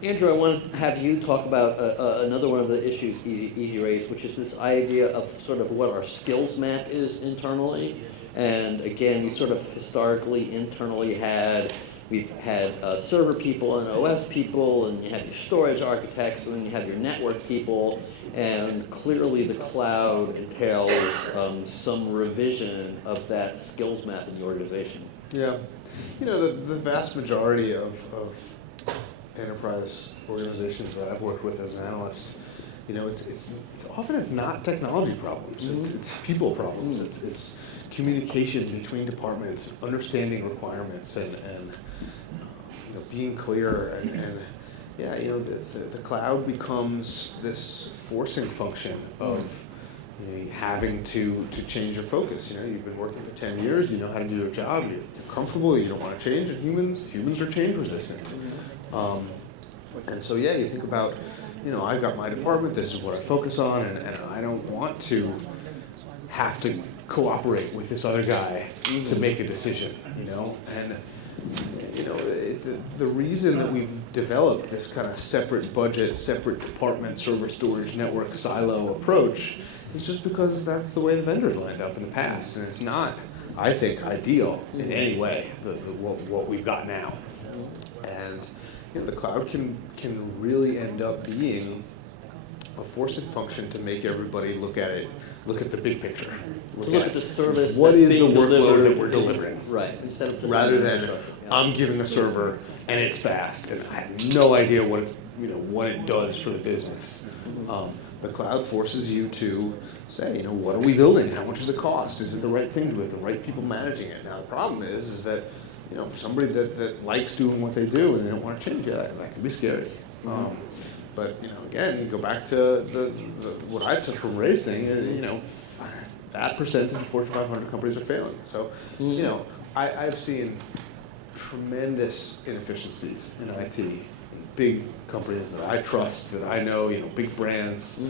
Andrew, I want to have you talk about another one of the issues Easy raised, which is this idea of sort of what our skills map is internally. And again, we sort of historically internally we've had server people and OS people, and you have your storage architects, and then you have your network people, and clearly the cloud entails some revision of that skills map in the organization. Yeah, the vast majority of enterprise organizations that I've worked with as an analyst, it's often it's not technology problems, it's people problems, it's communication between departments, understanding requirements, and being clear, and the cloud becomes this forcing function of having to change your focus. You've been working for 10 years, you know how to do your job, you're comfortable, you don't want to change, and humans are change resistant. And so you think about, I've got my department, this is what I focus on, and I don't want to have to cooperate with this other guy to make a decision, and the reason that we've developed this kind of separate budget, separate department, server storage, network, silo approach is just because that's the way the vendors lined up in the past, and it's not, I think, ideal in any way, what we've got now. And the cloud can really end up being a forcing function to make everybody look at the big picture. Look at the service. What that's is the being workload delivered, that we're delivering? Right. Instead of rather than I'm giving a server and it's fast and I have no idea what it does for the business. The cloud forces you to say, what are we building? How much does it cost? Is it the right thing? Do we have the right people managing it? Now the problem is that for somebody that likes doing what they do and they don't want to change it, that can be scary. But again, you go back to what I took from Ray's thing. That percentage of Fortune 500 companies are failing. So I've seen tremendous inefficiencies in IT, in big companies that I trust, that I know, big brands.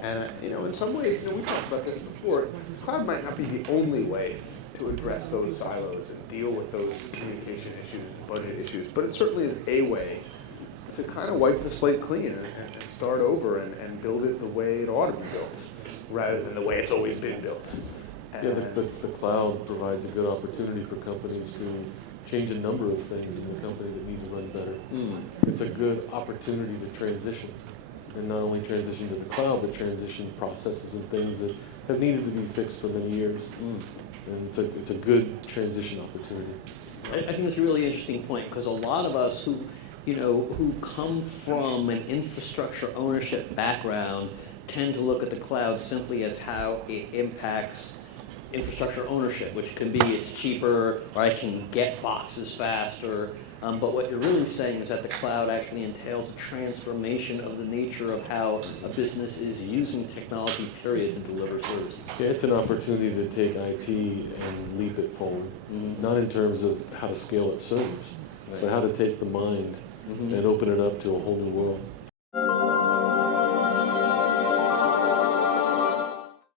And in some ways, we talked about this before. Cloud might not be the only way to address those silos and deal with those communication issues, budget issues, but it certainly is a way to kind of wipe the slate clean and start over and build it the way it ought to be built, rather than the way it's always been built. The cloud provides a good opportunity for companies to change a number of things in the company that need to run better. It's a good opportunity to transition, and not only transition to the cloud, but transition processes and things that have needed to be fixed for many years. And it's a good transition opportunity. I think it's a really interesting point, because a lot of us who come from an infrastructure ownership background tend to look at the cloud simply as how it impacts infrastructure ownership, which can be it's cheaper, or I can get boxes faster. But what you're really saying is that the cloud actually entails a transformation of the nature of how a business is using technology, period, to deliver services. Yeah, it's an opportunity to take IT and leap it forward, not in terms of how to scale up servers, but how to take the mind and open it up to a whole new world.